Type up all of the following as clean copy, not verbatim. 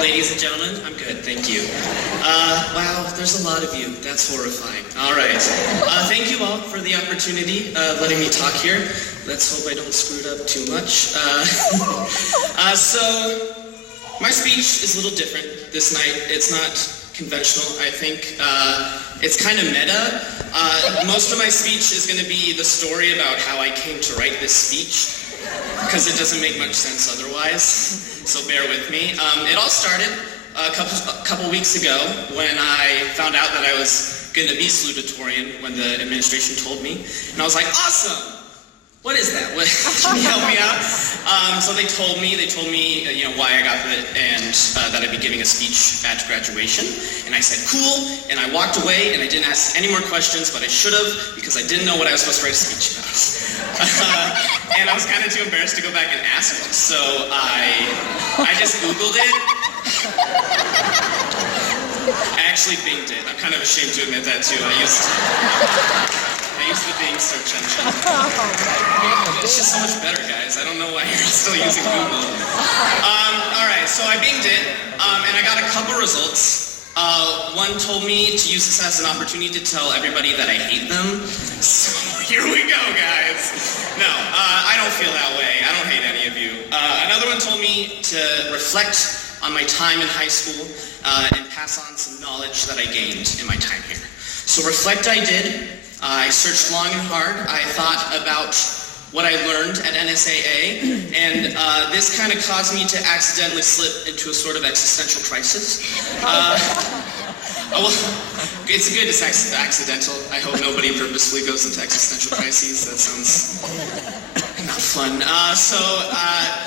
Ladies and gentlemen, I'm good, thank you. Wow, there's a lot of you. That's horrifying. All right. Thank you all for the opportunity of letting me talk here. Let's hope I don't screw it up too much. So, my speech is a little different this night. It's not conventional, I think. It's kind of meta. Most of my speech is going to be the story about how I came to write this speech, because it doesn't make much sense otherwise, so bear with me. It all started a couple weeks ago when I found out that I was going to be salutatorian when the administration told me, and I was like, awesome! What is that? Can you help me out? So they told me, why I got it, and that I'd be giving a speech at graduation. And I said, cool, and I walked away, and I didn't ask any more questions, but I should have, because I didn't know what I was supposed to write a speech about. And I was kind of too embarrassed to go back and ask, so I just Googled it. I actually Binged it. I'm kind of ashamed to admit that, too. I used the Bing search engine. It's just so much better, guys. I don't know why you're still using Google. Alright, so I Binged it, and I got a couple results. One told me to use this as an opportunity to tell everybody that I hate them. So here we go, guys. No, I don't feel that way. I don't hate any of you. Another one told me to reflect on my time in high school and pass on some knowledge that I gained in my time here. So reflect I did. I searched long and hard. I thought about what I learned at NSAA, and this kind of caused me to accidentally slip into a sort of existential crisis. Well, it's good it's accidental. I hope nobody purposefully goes into existential crises. That sounds not fun.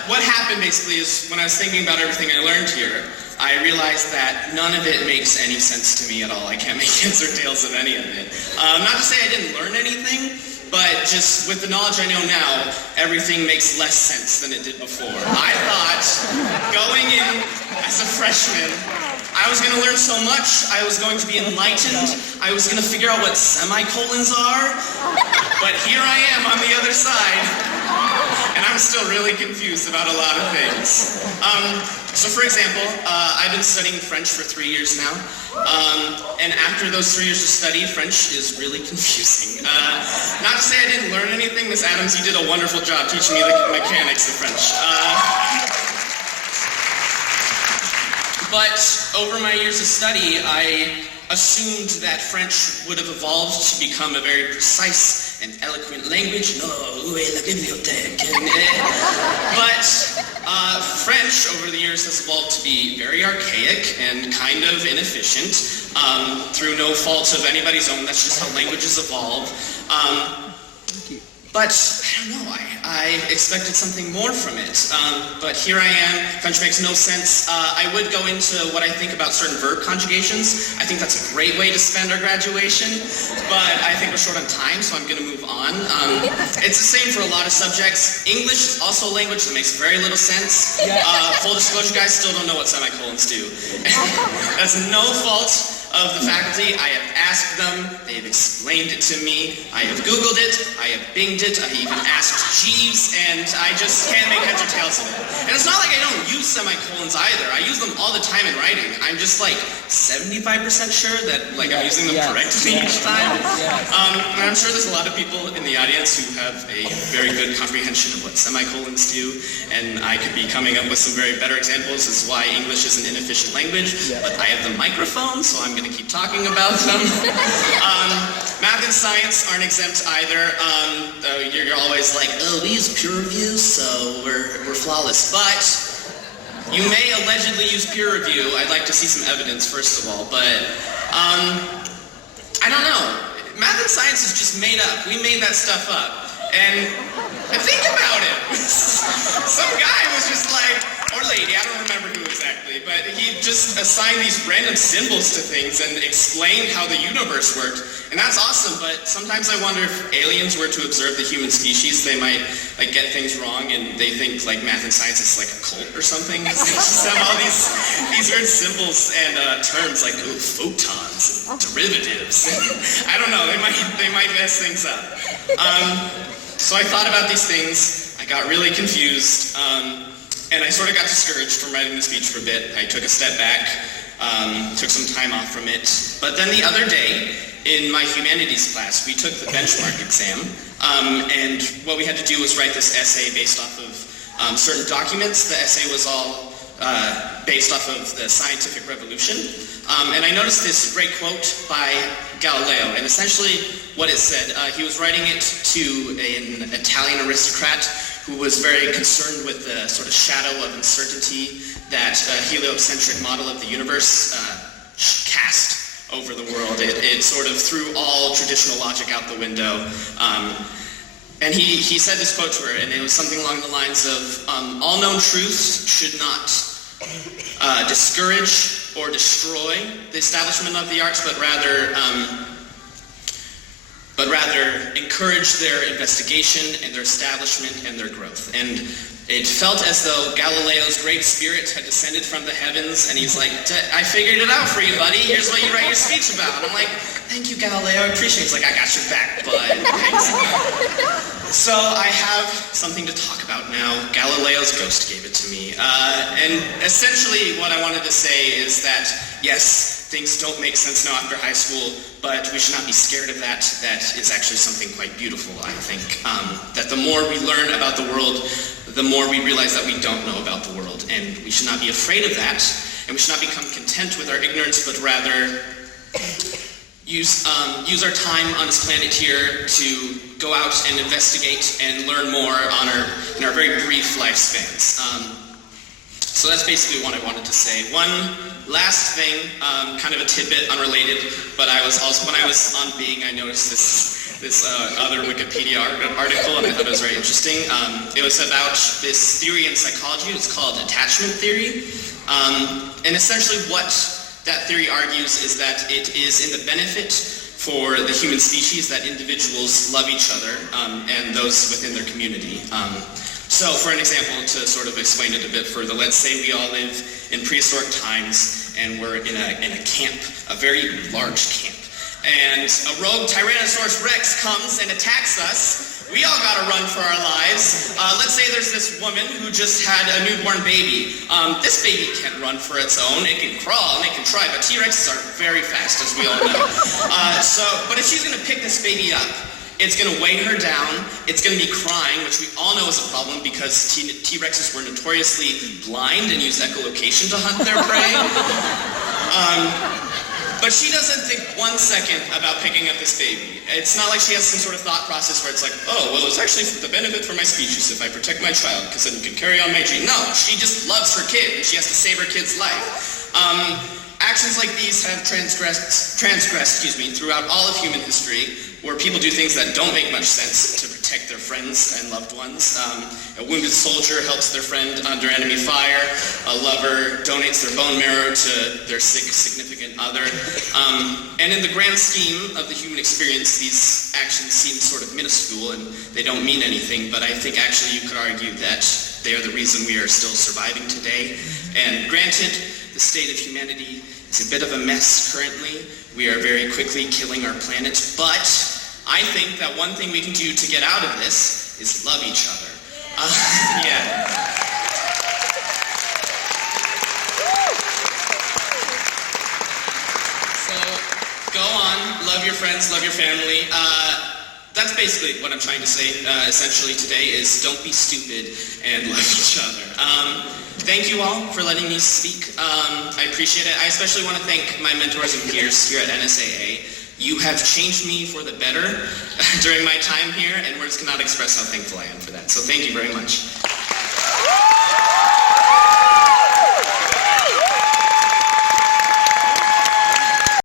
What happened basically is when I was thinking about everything I learned here, I realized that none of it makes any sense to me at all. I can't make heads or tails of any of it. Not to say I didn't learn anything, but just with the knowledge I know now, everything makes less sense than it did before. I thought going in as a freshman, I was going to learn so much, I was going to be enlightened, I was going to figure out what semicolons are, but here I am on the other side, and I'm still really confused about a lot of things. So for example, I've been studying French for 3 years now, and after those 3 years of study, French is really confusing. Not to say I didn't learn anything, Miss Adams, you did a wonderful job teaching me the mechanics of French. But over my years of study, I assumed that French would have evolved to become a very precise and eloquent language. No, où est la bibliothèque? But French over the years has evolved to be very archaic and kind of inefficient, through no fault of anybody's own. That's just how languages evolve. But I don't know, I expected something more from it. But here I am, French makes no sense. I would go into what I think about certain verb conjugations. I think that's a great way to spend our graduation, but I think we're short on time, so I'm gonna move on. It's the same for a lot of subjects. English is also a language that makes very little sense. Full disclosure, guys, still don't know what semicolons do. That's no fault of the faculty. I have asked them, they have explained it to me, I have Googled it, I have Binged it, I even asked Jeeves, and I just can't make heads or tails of it. And it's not like I don't use semicolons either. I use them all the time in writing. I'm just like 75% sure that I'm using them correctly each time. And I'm sure there's a lot of people in the audience who have a very good comprehension of what semicolons do, and I could be coming up with some very better examples as why English is an inefficient language, but I have the microphone, so I'm going to keep talking about them. Math and science aren't exempt either. You're always like, oh, we use peer review, so we're flawless. But you may allegedly use peer review. I'd like to see some evidence, first of all. But I don't know. Math and science is just made up. We made that stuff up. And think about it. Some guy was just like, or lady, I don't remember who exactly, but he just assigned these random symbols to things and explained how the universe worked. And that's awesome, but sometimes I wonder if aliens were to observe the human species, they might get things wrong and they think math and science is like a cult or something. They just have all these weird symbols and terms like photons and derivatives. I don't know, they might mess things up. So I thought about these things, I got really confused, And I sort of got discouraged from writing the speech for a bit. I took a step back, took some time off from it. But then the other day, in my humanities class, we took the benchmark exam, and what we had to do was write this essay based off of certain documents. The essay was all based off of the scientific revolution. And I noticed this great quote by Galileo, and essentially what it said, he was writing it to an Italian aristocrat who was very concerned with the sort of shadow of uncertainty that a heliocentric model of the universe cast over the world. It sort of threw all traditional logic out the window. And he said this quote to her, and it was something along the lines of, all known truths should not discourage or destroy the establishment of the arts, but rather encourage their investigation and their establishment and their growth. And it felt as though Galileo's great spirit had descended from the heavens, and he's like, I figured it out for you, buddy. Here's what you write your speech about. And I'm like, thank you, Galileo. I appreciate it. He's like, I got your back, bud. Thanks. So I have something to talk about now. Galileo's ghost gave it to me. And essentially what I wanted to say is that, yes, things don't make sense now after high school, but we should not be scared of that. That is actually something quite beautiful, I think. That the more we learn about the world, the more we realize that we don't know about the world. And we should not be afraid of that, and we should not become content with our ignorance, but rather use our time on this planet here to go out and investigate and learn more in our very brief lifespans. So that's basically what I wanted to say. One last thing, kind of a tidbit, unrelated, but when I was on Bing, I noticed this other Wikipedia article, and I thought it was very interesting. It was about this theory in psychology. It's called attachment theory. And essentially what that theory argues is that it is in the benefit for the human species that individuals love each other and those within their community. So for an example, to sort of explain it a bit further, let's say we all live in prehistoric times and we're in a camp, a very large camp. And a rogue Tyrannosaurus Rex comes and attacks us. We all gotta run for our lives. Let's say there's this woman who just had a newborn baby. This baby can't run for its own. It can crawl and it can try, but T-Rexes are very fast, as we all know. But if she's gonna pick this baby up, it's going to weigh her down, it's going to be crying, which we all know is a problem because T-Rexes were notoriously blind and used echolocation to hunt their prey. But she doesn't think 1 second about picking up this baby. It's not like she has some sort of thought process where it's like, oh, well, it's actually for the benefit for my species if I protect my child, because then you can carry on my gene. No, she just loves her kid, and she has to save her kid's life. Actions like these have transgressed throughout all of human history, where people do things that don't make much sense to protect their friends and loved ones. A wounded soldier helps their friend under enemy fire. A lover donates their bone marrow to their sick significant other. And in the grand scheme of the human experience, these actions seem sort of minuscule and they don't mean anything, but I think actually you could argue that they are the reason we are still surviving today. And granted, the state of humanity is a bit of a mess currently. We are very quickly killing our planet, but I think that one thing we can do to get out of this is love each other. Yeah. So, go on, love your friends, love your family. That's basically what I'm trying to say, essentially today, is don't be stupid and love each other. Thank you all for letting me speak. I appreciate it. I especially want to thank my mentors and peers here at NSAA. You have changed me for the better during my time here, and words cannot express how thankful I am for that. So thank you very much.